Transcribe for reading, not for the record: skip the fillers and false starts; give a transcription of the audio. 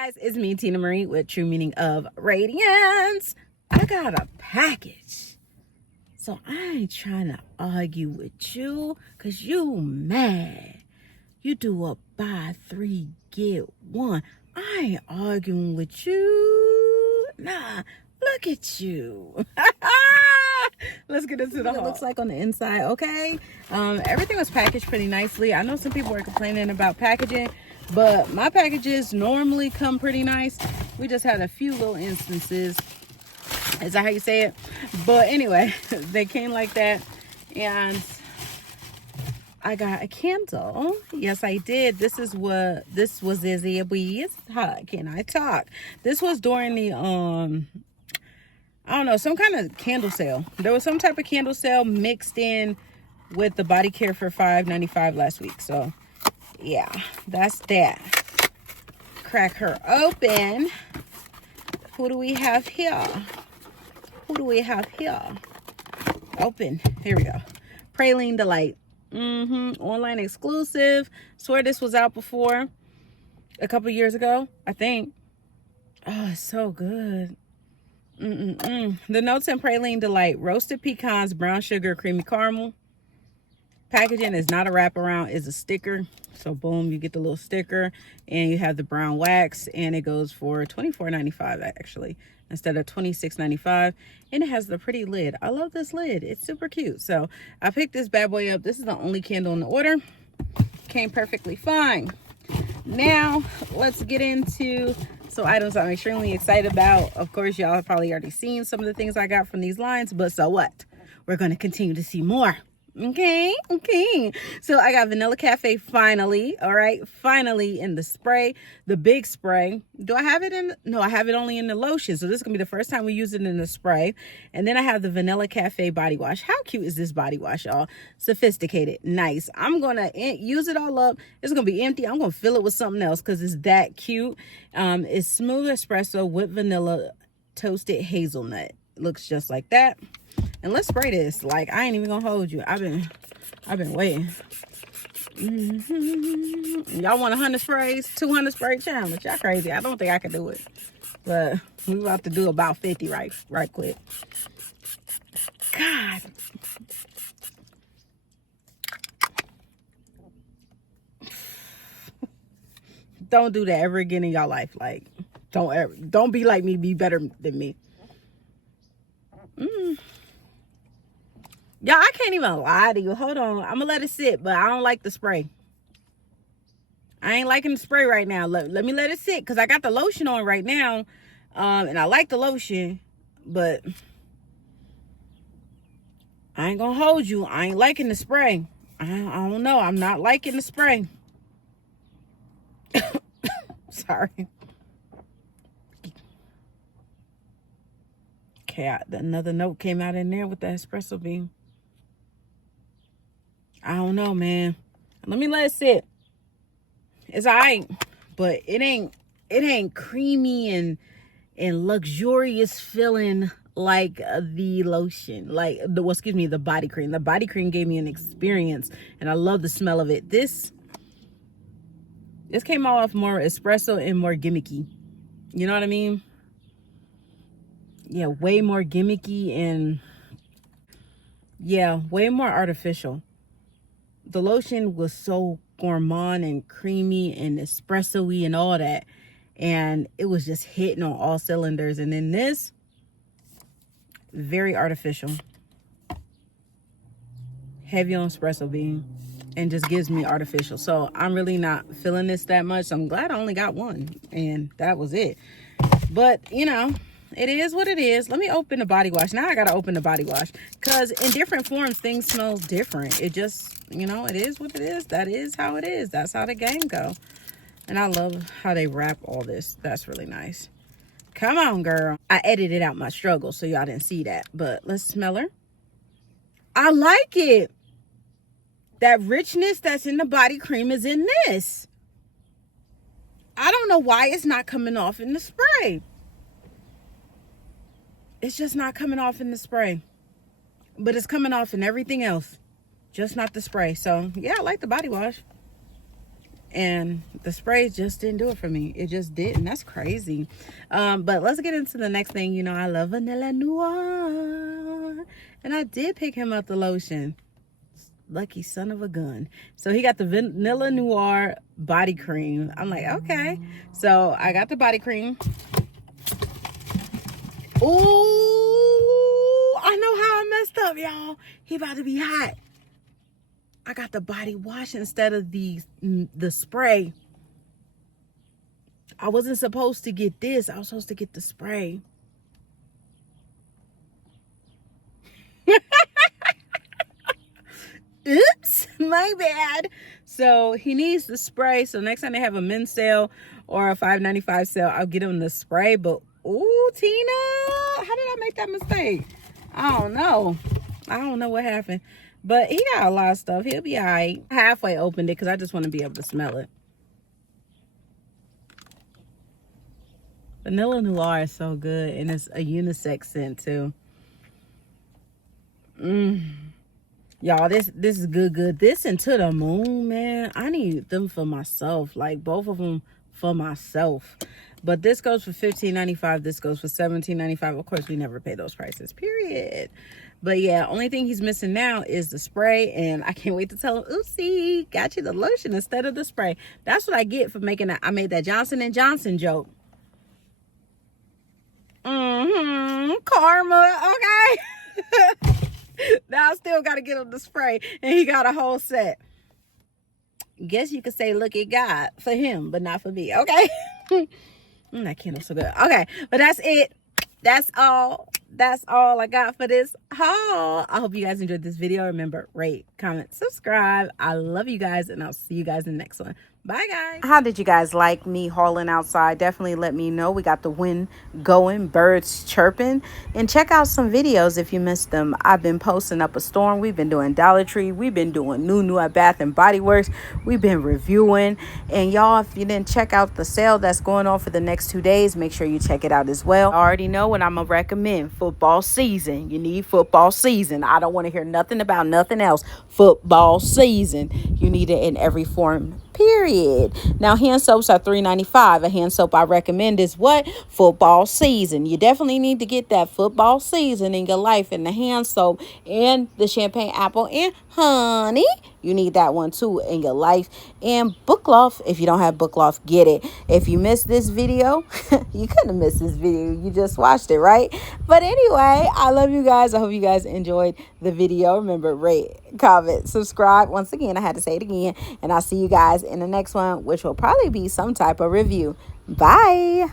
Guys, it's me, Tina Marie, with True Meaning of Radiance. I got a package. So I ain't trying to argue with you because you mad. You do a buy 3, get 1. I ain't arguing with you. Nah, look at you. Let's get into the haul. It looks like on the inside, okay? Everything was packaged pretty nicely. I know some people are complaining about packaging, but my packages normally come pretty nice. We just had a few little instances. Is that how you say it? But anyway, they came like that. And I got a candle. Yes, I did. This was Izzy Abee's. How can I talk? This was during the I don't know, some kind of candle sale. There was some type of candle sale mixed in with the body care for $5.95 last week. So yeah, that's that. Crack her open. Who do we have here? Who do we have here? Open. Here we go. Praline Delight. Online exclusive. Swear this was out before. A couple years ago, I think. Oh, it's so good. The notes in Praline Delight: roasted pecans, brown sugar, creamy caramel. Packaging is not a wraparound, it's a sticker. So boom, you get the little sticker, and you have the brown wax, and it goes for $24.95 actually instead of $26.95. And it has the pretty lid. I love this lid. It's super cute. So I picked this bad boy up. This is the only candle in the order. Came perfectly fine. Now let's get into some items I'm extremely excited about. Of course, y'all have probably already seen some of the things I got from these lines, but so what? We're going to continue to see more. Okay. So I got Vanilla Cafe finally. All right. Finally in the spray, the big spray. Do I have it in? No, I have it only in the lotion. So this is going to be the first time we use it in the spray. And then I have the Vanilla Cafe body wash. How cute is this body wash, y'all? Sophisticated. Nice. I'm going to use it all up. It's going to be empty. I'm going to fill it with something else because it's that cute. It's smooth espresso with vanilla toasted hazelnut. Looks just like that. And let's spray this. Like, I ain't even gonna hold you. I've been waiting. Y'all want 100 sprays? 200 spray challenge. Y'all crazy. I don't think I can do it. But we about to do about 50 right quick. God. Don't do that ever again in y'all life. Like, don't be like me. Be better than me. Y'all, I can't even lie to you. Hold on. I'm going to let it sit, but I don't like the spray. I ain't liking the spray right now. Let me let it sit because I got the lotion on right now. And I like the lotion, but I ain't going to hold you. I ain't liking the spray. I don't know. I'm not liking the spray. Sorry. Okay, another note came out in there with the espresso bean. I don't know, man. Let me let it sit. It's all right, but it ain't creamy and luxurious feeling like the lotion, like the body cream. The body cream gave me an experience, and I love the smell of it. This came off more espresso and more gimmicky. You know what I mean? Yeah, way more gimmicky and yeah, way more artificial. The lotion was so gourmand and creamy and espresso-y and all that. And it was just hitting on all cylinders. And then this, very artificial. Heavy on espresso bean. And just gives me artificial. So I'm really not feeling this that much. So I'm glad I only got one. And that was it. But, you know, it is what it is. Let me open the body wash. Now I got to open the body wash. Because in different forms, things smell different. It just, you know, it is what it is. That is how it is. That's how the game go. And I love how they wrap all this. That's really nice. Come on, girl. I edited out my struggle, so y'all didn't see that. But let's smell her. I like it. That richness that's in the body cream is in this. I don't know why it's not coming off in the spray. It's just not coming off in the spray. But it's coming off in everything else. Just not the spray. So, yeah, I like the body wash. and the spray just didn't do it for me. It just didn't. That's crazy. But let's get into the next thing. You know, I love Vanilla Noir, and I did pick him up the lotion. Lucky son of a gun. So he got the Vanilla Noir body cream. I'm like, okay. So I got the body cream. Ooh, I know how I messed up, y'all. He about to be hot. I got the body wash instead of the spray. I wasn't supposed to get this. I was supposed to get the spray. Oops, my bad. So he needs the spray. So next time they have a men's sale or a $5.95 sale, I'll get him the spray. But ooh, Tina, how did I make that mistake? I don't know. I don't know what happened. But he got a lot of stuff. He'll be all right. Halfway opened it because I just want to be able to smell it. Vanilla Noir is so good. And it's a unisex scent too. Y'all, this is good. This and To the Moon, man. I need them for myself. Like both of them for myself. But this goes for $15.95. This goes for $17.95. Of course, we never pay those prices, period. But yeah, only thing he's missing now is the spray. And I can't wait to tell him, oopsie, got you the lotion instead of the spray. That's what I get for making that. I made that Johnson & Johnson joke. Karma, okay. Now I still got to get him the spray. And he got a whole set. Guess you could say, look at God for him, but not for me, okay? That candle's so good. Okay, but that's it. That's all I got for this haul. I hope you guys enjoyed this video. Remember, rate, comment, subscribe. I love you guys, and I'll see you guys in the next one. Bye, guys. How did you guys like me hauling outside? Definitely let me know. We got the wind going, birds chirping. And check out some videos if you missed them. I've been posting up a storm. We've been doing Dollar Tree. We've been doing New at Bath and Body Works. We've been reviewing. And y'all, if you didn't check out the sale that's going on for the next 2 days, make sure you check it out as well. I already know what I'm going to recommend. Football season. You need football season. I don't want to hear nothing about nothing else. Football season. You need it in every form, period. Now, hand soaps are $3.95. A hand soap I recommend is what? Football season. You definitely need to get that football season in your life, and the hand soap and the champagne apple and honey. You need that one too in your life. And book loft. If you don't have book loft, get it. If you missed this video, you couldn't have missed this video. You just watched it, right? But anyway, I love you guys. I hope you guys enjoyed the video. Remember, rate, comment, subscribe. Once again, I had to say it again. And I'll see you guys in the next one, which will probably be some type of review. Bye.